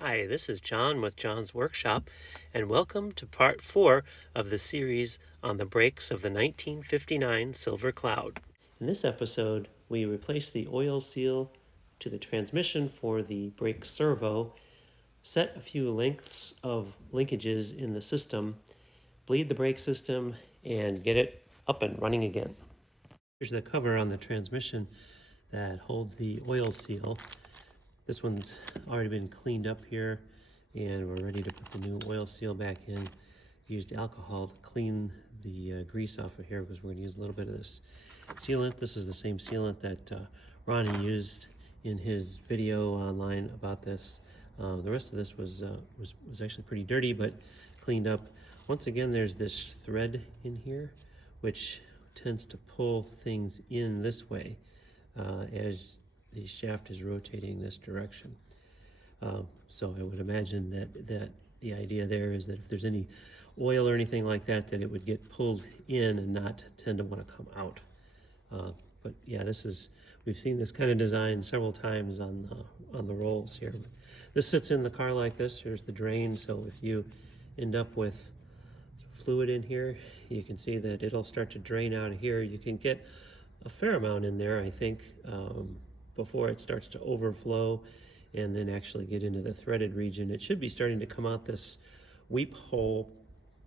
Hi, this is John with John's Workshop, and welcome to part 4 of the series on the brakes of the 1959 Silver Cloud. In this episode, we replace the oil seal to the transmission for the brake servo, set a few lengths of linkages in the system, bleed the brake system, and get it up and running again. Here's the cover on the transmission that holds the oil seal. This one's already been cleaned up here, and we're ready to put the new oil seal back in. Used alcohol to clean the grease off of here because we're going to use a little bit of this sealant. This is the same sealant that Ronnie used in his video online about this. The rest of this was actually pretty dirty, but cleaned up. Once again, there's this thread in here, which tends to pull things in this way as the shaft is rotating this direction. So I would imagine that the idea there is that if there's any oil or anything like that, that it would get pulled in and not tend to want to come out. But yeah, we've seen this kind of design several times on the rolls here. This sits in the car like this. Here's the drain, so if you end up with fluid in here, you can see that it'll start to drain out of here. You can get a fair amount in there, I think, before it starts to overflow and then actually get into the threaded region. It should be starting to come out this weep hole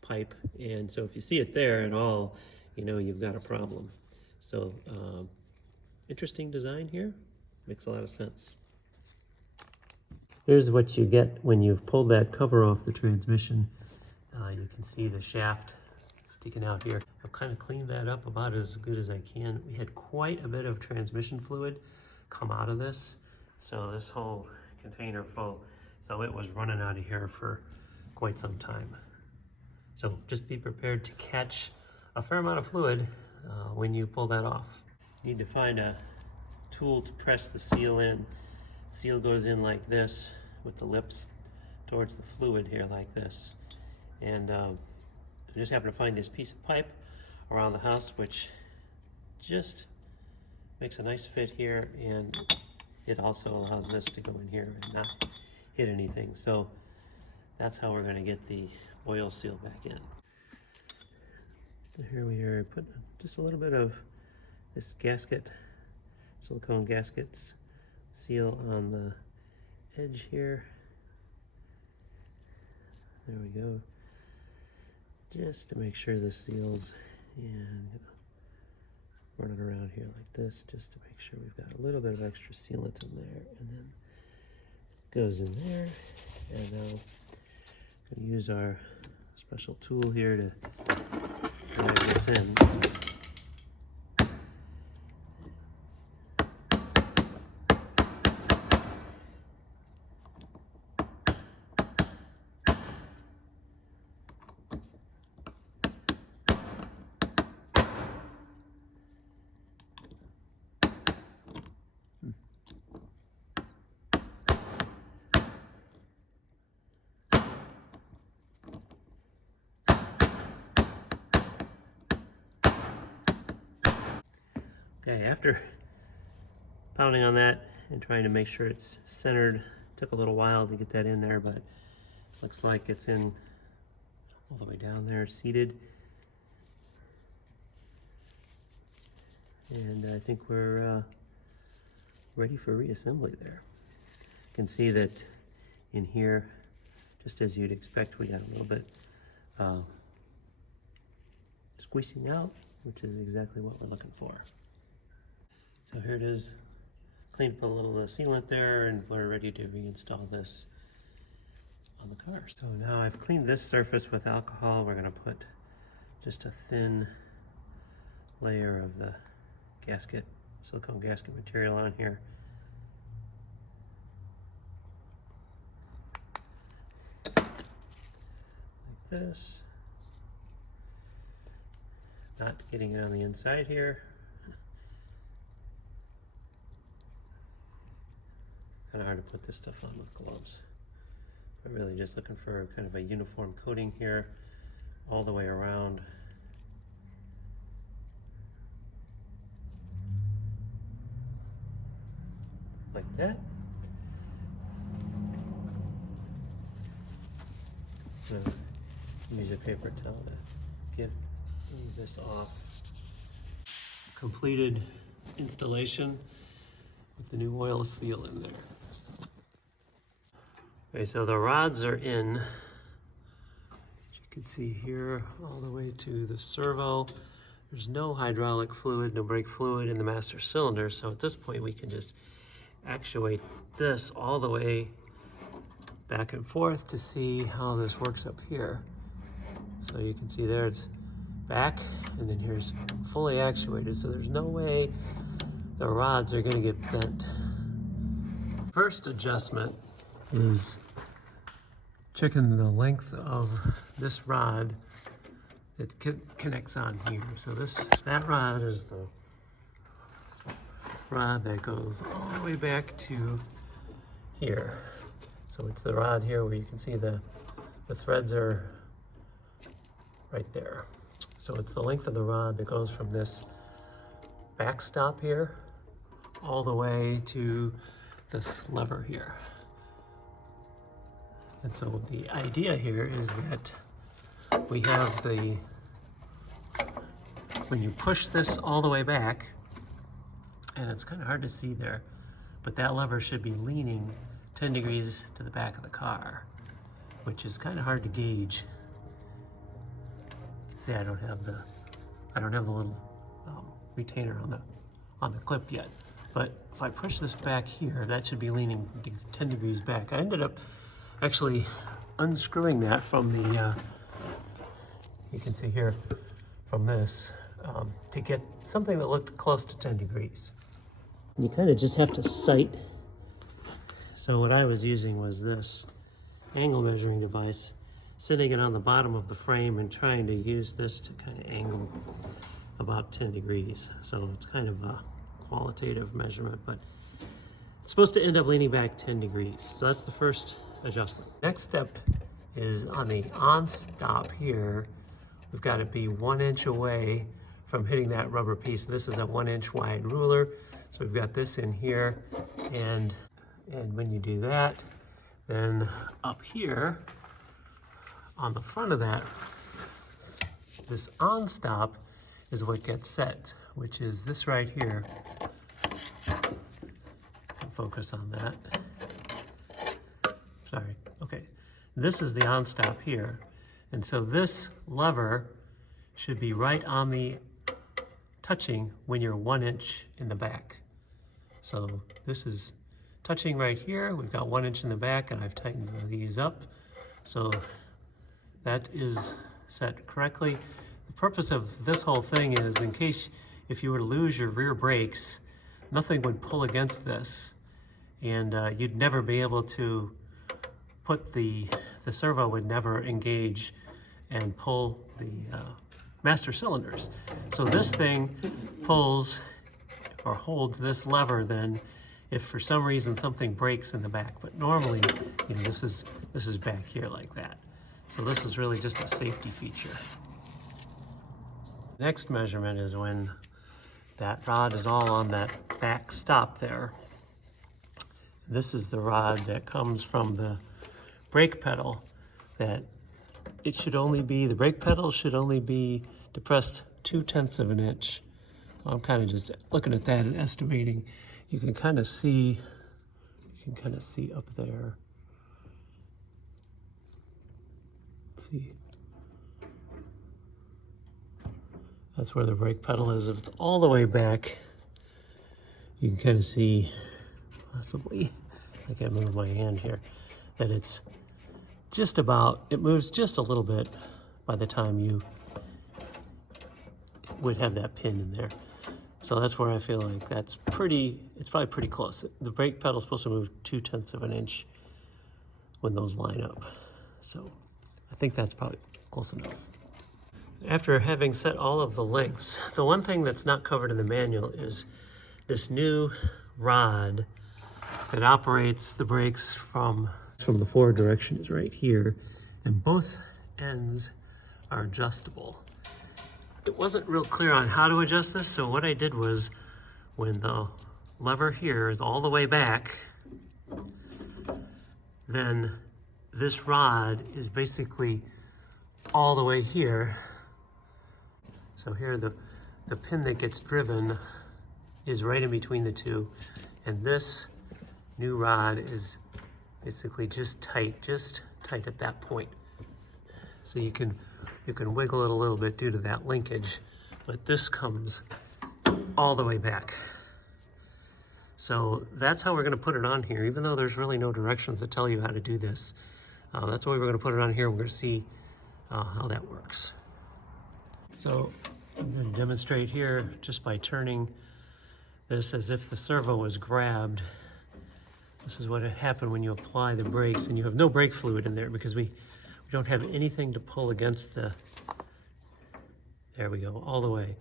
pipe, and so if you see it there at all, you know you've got a problem. So interesting design here, makes a lot of sense. Here's what you get when you've pulled that cover off the transmission. You can see the shaft sticking out here. I've kind of cleaned that up about as good as I can. We had quite a bit of transmission fluid come out of this, so this whole container full, so it was running out of here for quite some time. So just be prepared to catch a fair amount of fluid when you pull that off. You need to find a tool to press the seal in. Seal goes in like this with the lips towards the fluid here like this. And I just happened to find this piece of pipe around the house, which just makes a nice fit here, and it also allows this to go in here and not hit anything. So that's how we're going to get the oil seal back in. So here we are, putting just a little bit of this gasket, silicone gaskets seal on the edge here. There we go. Just to make sure the seals, and run it around here like this, just to make sure we've got a little bit of extra sealant in there, and then goes in there. And now I'm going to use our special tool here to drag this in. Okay, after pounding on that and trying to make sure it's centered, took a little while to get that in there, but looks like it's in all the way down there, seated. And I think we're ready for reassembly there. You can see that in here, just as you'd expect, we got a little bit squeezing out, which is exactly what we're looking for. So here it is, cleaned up a little sealant there, and we're ready to reinstall this on the car. So now I've cleaned this surface with alcohol. We're going to put just a thin layer of the gasket, silicone gasket material on here. Like this. Not getting it on the inside here. Kind of hard to put this stuff on with gloves. But really just looking for kind of a uniform coating here all the way around. Like that. So use a paper towel to get this off. Completed installation with the new oil seal in there. Okay, so the rods are in, as you can see here, all the way to the servo. There's no hydraulic fluid, no brake fluid in the master cylinder, so at this point we can just actuate this all the way back and forth to see how this works up here. So you can see there it's back, and then here's fully actuated, so there's no way the rods are going to get bent. First adjustment is checking the length of this rod that connects on here. So that rod is the rod that goes all the way back to here. So it's the rod here where you can see the threads are right there. So it's the length of the rod that goes from this backstop here all the way to this lever here. And so the idea here is that we have when you push this all the way back, and it's kind of hard to see there, but that lever should be leaning 10 degrees to the back of the car, which is kind of hard to gauge. See, I don't have the little retainer on the clip yet, but if I push this back here, that should be leaning 10 degrees back. I ended up actually unscrewing that from the, you can see here, from this, to get something that looked close to 10 degrees. You kind of just have to sight. So what I was using was this angle measuring device, sitting it on the bottom of the frame and trying to use this to kind of angle about 10 degrees. So it's kind of a qualitative measurement, but it's supposed to end up leaning back 10 degrees. So that's the first adjustment. Next step is on the on stop here. We've got to be 1 inch away from hitting that rubber piece. This is a 1 inch wide ruler. So we've got this in here, and when you do that, then up here on the front of that, this on stop is what gets set, which is this right here. Focus on that. Sorry, okay. This is the on stop here. And so this lever should be right on the touching when you're 1 inch in the back. So this is touching right here. We've got 1 inch in the back, and I've tightened these up. So that is set correctly. The purpose of this whole thing is in case if you were to lose your rear brakes, nothing would pull against this, and you'd never be able to put the servo would never engage and pull the master cylinders. So this thing pulls or holds this lever then if for some reason something breaks in the back. But normally, you know, this is back here like that. So this is really just a safety feature. Next measurement is when that rod is all on that back stop there. This is the rod that comes from the brake pedal, that it should only be, the brake pedal should only be depressed 0.2 of an inch. I'm kind of just looking at that and estimating. You can kind of see up there. Let's see. That's where the brake pedal is. If it's all the way back, you can kind of see, possibly, I can't move my hand here, that it's just about, it moves just a little bit by the time you would have that pin in there. So that's where I feel like it's probably pretty close. The brake pedal is supposed to move 0.2 of an inch when those line up. So I think that's probably close enough. After having set all of the lengths, the one thing that's not covered in the manual is this new rod that operates the brakes from the forward direction is right here, and both ends are adjustable. It wasn't real clear on how to adjust this, so what I did was, when the lever here is all the way back, then this rod is basically all the way here. So here the pin that gets driven is right in between the two, and this new rod is basically just tight at that point. So you can wiggle it a little bit due to that linkage, but this comes all the way back. So that's how we're going to put it on here, even though there's really no directions that tell you how to do this. That's the way we're going to put it on here. We're going to see how that works. So I'm going to demonstrate here just by turning this as if the servo was grabbed. This is what happened when you apply the brakes and you have no brake fluid in there because we don't have anything to pull against the, there we go, all the way.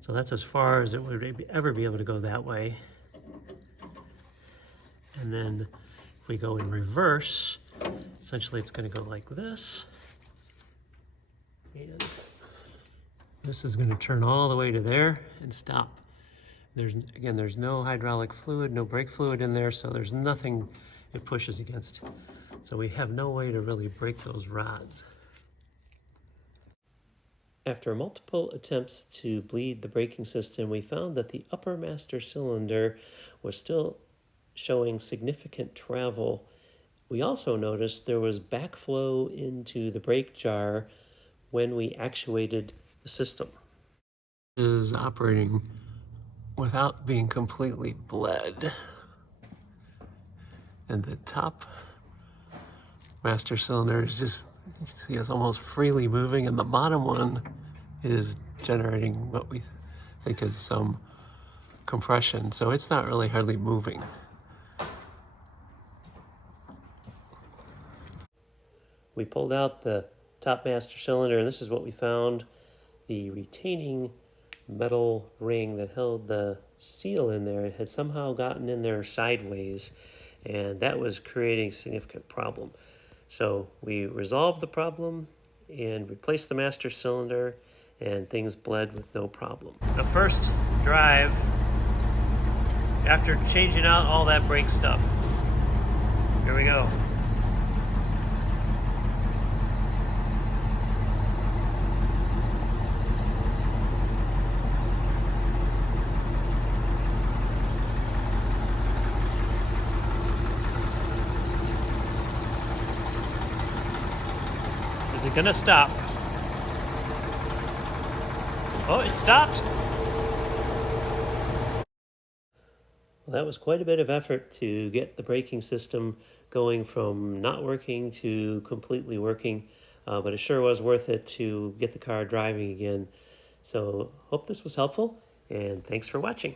So that's as far as it would ever be able to go that way. And then if we go in reverse, essentially it's going to go like this. And this is going to turn all the way to there and stop. There's no hydraulic fluid, no brake fluid in there, so there's nothing it pushes against. So we have no way to really break those rods. After multiple attempts to bleed the braking system, we found that the upper master cylinder was still showing significant travel. We also noticed there was backflow into the brake jar when we actuated the system. It is operating without being completely bled. And the top master cylinder is just, you can see it's almost freely moving, and the bottom one is generating what we think is some compression. So it's not really hardly moving. We pulled out the top master cylinder, and this is what we found. The retaining metal ring that held the seal in there had somehow gotten in there sideways, and that was creating a significant problem. So we resolved the problem and replaced the master cylinder, and things bled with no problem. The first drive, after changing out all that brake stuff. Here we go. Is it gonna stop? Oh, it stopped. Well, that was quite a bit of effort to get the braking system going from not working to completely working, but it sure was worth it to get the car driving again. So hope this was helpful, and thanks for watching.